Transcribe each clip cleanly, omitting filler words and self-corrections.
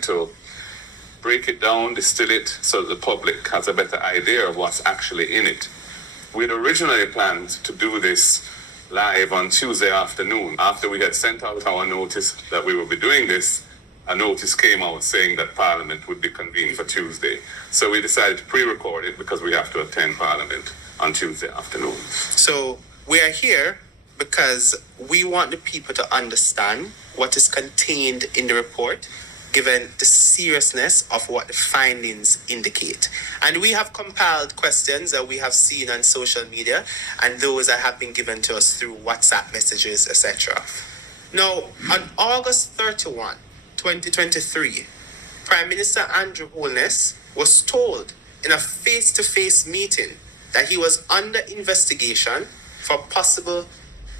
to break it down, distill it, so that the public has a better idea of what's actually in it. We'd originally planned to do this live on Tuesday afternoon. After we had sent out our notice that we would be doing this, a notice came out saying that Parliament would be convened for Tuesday. So we decided to pre-record it because we have to attend Parliament on Tuesday afternoon. So we are here because we want the people to understand what is contained in the report, given the seriousness of what the findings indicate. And we have compiled questions that we have seen on social media, and those that have been given to us through WhatsApp messages, etc. Now, on August 31, 2023, Prime Minister Andrew Holness was told in a face-to-face meeting that he was under investigation for possible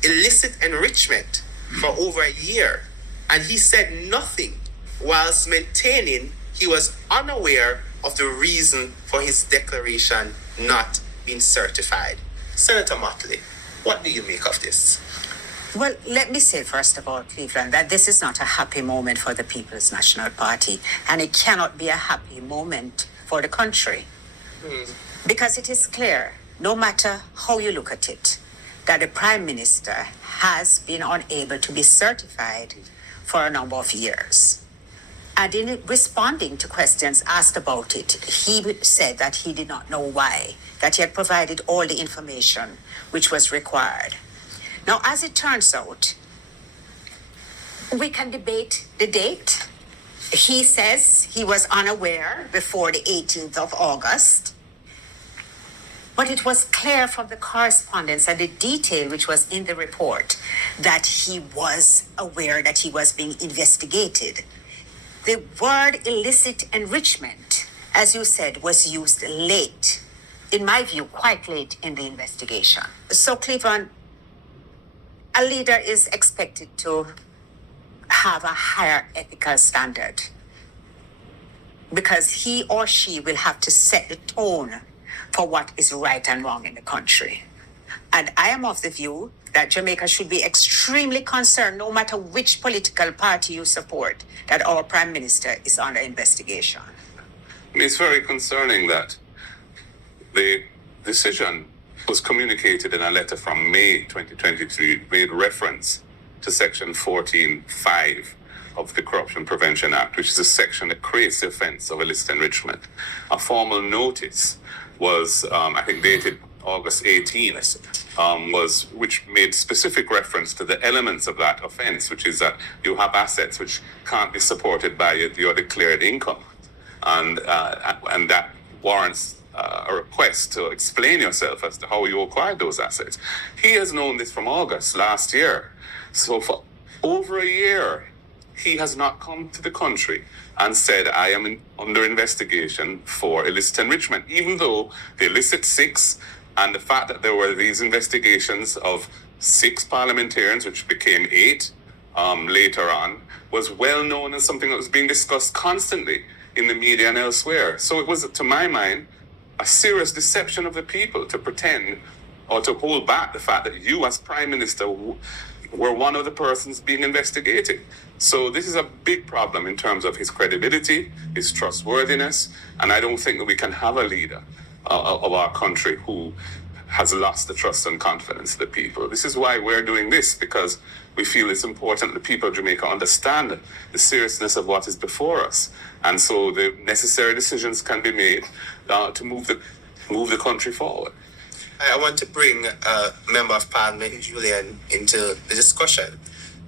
illicit enrichment for over a year, and he said nothing whilst maintaining he was unaware of the reason for his declaration not being certified. Senator Motley, what do you make of this? Well, let me say, first of all, Cleveland, that this is not a happy moment for the People's National Party, and it cannot be a happy moment for the country. Because it is clear, no matter how you look at it, that the Prime Minister has been unable to be certified for a number of years. And in responding to questions asked about it, he said that he did not know why, that he had provided all the information which was required. Now, as it turns out, we can debate the date. He says he was unaware before the 18th of August. But it was clear from the correspondence and the detail which was in the report that he was aware that he was being investigated. The word illicit enrichment, as you said, was used late, in my view, quite late in the investigation. So, Cleveland, a leader is expected to have a higher ethical standard because he or she will have to set the tone for what is right and wrong in the country. And I am of the view that Jamaica should be extremely concerned, no matter which political party you support, that our Prime Minister is under investigation. It's very concerning that the decision was communicated in a letter from May 2023, made reference to Section 14(5) of the Corruption Prevention Act, which is a section that creates the offence of illicit enrichment. A formal notice was, I think, dated August 18, which made specific reference to the elements of that offence, which is that you have assets which can't be supported by your declared income, and that warrants a request to explain yourself as to how you acquired those assets. He has known this from August last year. So for over a year, he has not come to the country and said, I am under investigation for illicit enrichment, even though the illicit 6 and the fact that there were these investigations of 6 parliamentarians, which became 8 later on, was well known as something that was being discussed constantly in the media and elsewhere. So it was, to my mind, a serious deception of the people to pretend or to hold back the fact that you as Prime Minister were one of the persons being investigated. So this is a big problem in terms of his credibility, his trustworthiness, and I don't think that we can have a leader of our country who has lost the trust and confidence of the people. This is why we're doing this, because we feel it's important that the people of Jamaica understand the seriousness of what is before us. And so the necessary decisions can be made to move the country forward. I want to bring Member of Parliament Julian into the discussion.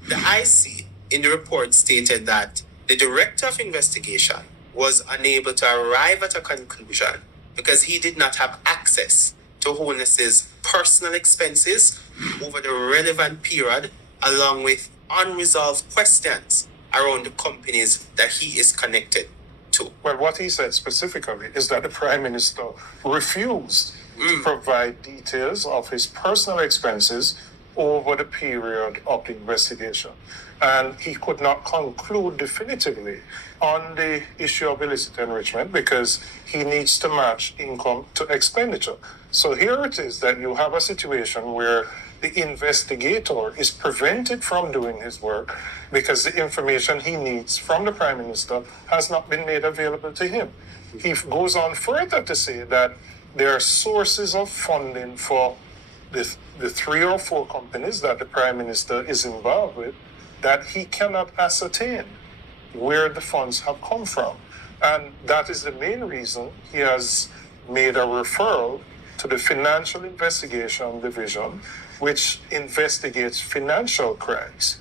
The IC in the report stated that the Director of Investigation was unable to arrive at a conclusion because he did not have access to Holness's personal expenses over the relevant period, along with unresolved questions around the companies that he is connected to. Well, what he said specifically is that the Prime Minister refused to provide details of his personal expenses over the period of the investigation. And he could not conclude definitively on the issue of illicit enrichment because he needs to match income to expenditure. So here it is that you have a situation where the investigator is prevented from doing his work because the information he needs from the Prime Minister has not been made available to him. He goes on further to say that there are sources of funding for the 3 or 4 companies that the Prime Minister is involved with that he cannot ascertain where the funds have come from. And that is the main reason he has made a referral to the Financial Investigation Division, which investigates financial crimes.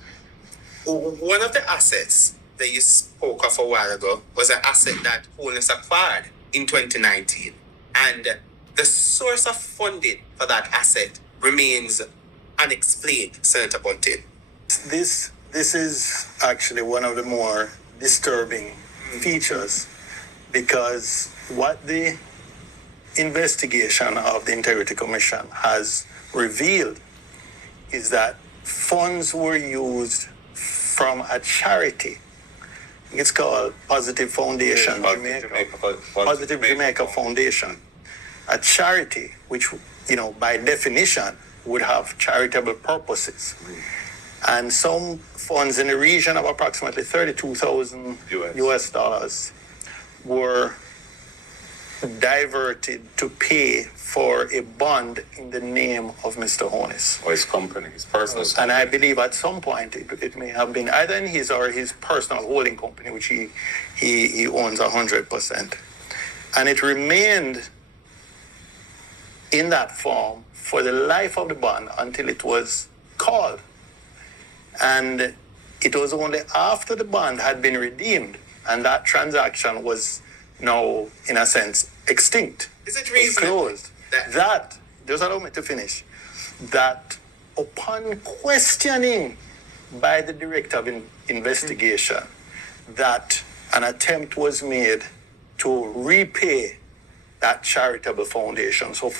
One of the assets that you spoke of a while ago was an asset that Holness acquired in 2019. And the source of funding for that asset remains unexplained, Senator Bunting. This is actually one of the more disturbing features, because what the investigation of the Integrity Commission has revealed is that funds were used from a charity. It's called Positive Foundation, Positive Jamaica Foundation, a charity which, by definition, would have charitable purposes. And some funds in the region of approximately $32,000 US dollars were diverted to pay for a bond in the name of Mr. Holness. Or his company, his personal company. And I believe at some point it may have been either in his or his personal holding company, which he owns 100%. And it remained in that form for the life of the bond until it was called. And it was only after the bond had been redeemed and that transaction was now, in a sense, extinct. Is it reasonable closed? That, just allow me to finish, that upon questioning by the Director of Investigation that an attempt was made to repay that charitable foundation. So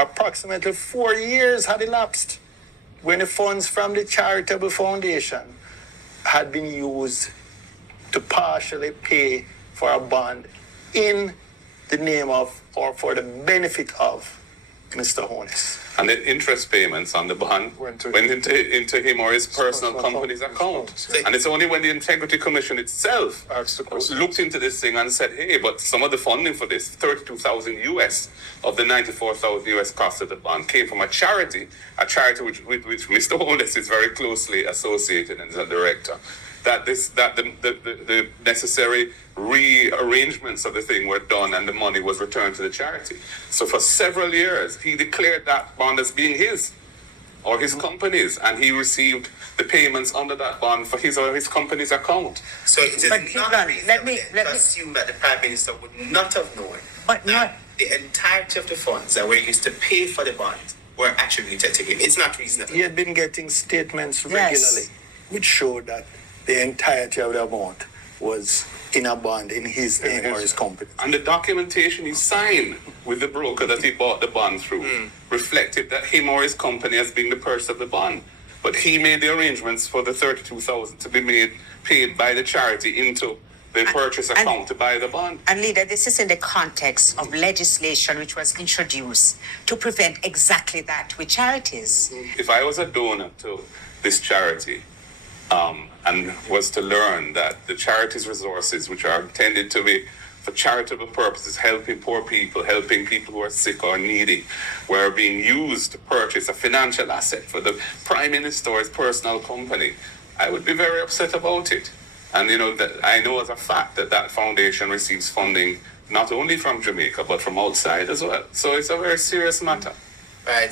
approximately 4 years had elapsed when the funds from the charitable foundation had been used to partially pay for a bond in the name of or for the benefit of Mr. Holness. And the interest payments on the bond went into him or his personal company's account. And it's only when the Integrity Commission itself looked into this thing and said, hey, but some of the funding for this, 32,000 US of the 94,000 US cost of the bond, came from a charity with which Mr. Holness is very closely associated and is a director. That the necessary rearrangements of the thing were done and the money was returned to the charity. So for several years, he declared that bond as being his or his company's, and he received the payments under that bond for his or his company's account. So it is not reasonable to assume that the Prime Minister would not have known that the entirety of the funds that were used to pay for the bond were attributed to him. It's not reasonable. He had been getting statements regularly, which showed that the entirety of the amount was in a bond in his name or his company. And the documentation he signed with the broker that he bought the bond through reflected that him or his company as being the purchaser of the bond. But he made the arrangements for the 32,000 to be paid by the charity into the purchase account to buy the bond. And Leader, this is in the context of legislation which was introduced to prevent exactly that with charities. If I was a donor to this charity, and was to learn that the charity's resources, which are intended to be for charitable purposes, helping poor people, helping people who are sick or needy, were being used to purchase a financial asset for the Prime Minister or his personal company, I would be very upset about it. And that I know as a fact that foundation receives funding not only from Jamaica but from outside as well. So it's a very serious matter. Right.